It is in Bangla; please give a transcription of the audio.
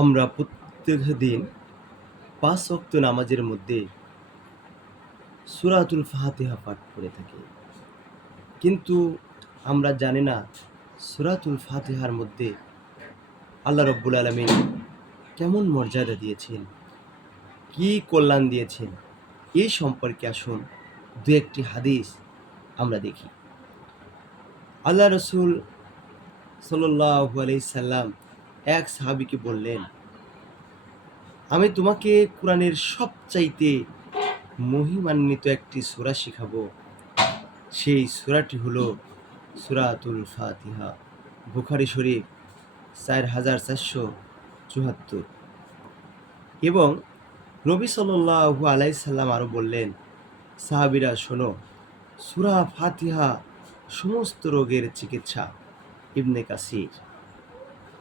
আমরা প্রত্যেক দিন ৫ ওয়াক্ত নামাজের মধ্যে সূরাতুল ফাতিহা পাঠ করে থাকি। কিন্তু আমরা জানি না সূরাতুল ফাতিহার মধ্যে আল্লাহ রাব্বুল আলামিন কেমন মর্যাদা দিয়েছেন, কী কল্যাণ দিয়েছেন, এই সম্পর্কে আসুন ২-১ টি হাদিস আমরা দেখি। আল্লাহ রাসূল সাল্লাল্লাহু আলাইহি সাল্লাম এক সাহাবীকে বললেন, আমি তোমাকে কোরআনের সবচাইতে মহিমান্বিত একটি সূরা শিখাবো। সেই সূরাটি হলো সূরাতুল ফাতিহা। বুখারী শরীফ ৪,৪৭৪ এবং নবী সাল্লাল্লাহু আলাইহি সাল্লাম আরও বললেন, সাহাবীরা শোনো, সূরা ফাতিহা সমস্ত রোগের চিকিৎসা। ইবনে কাসির।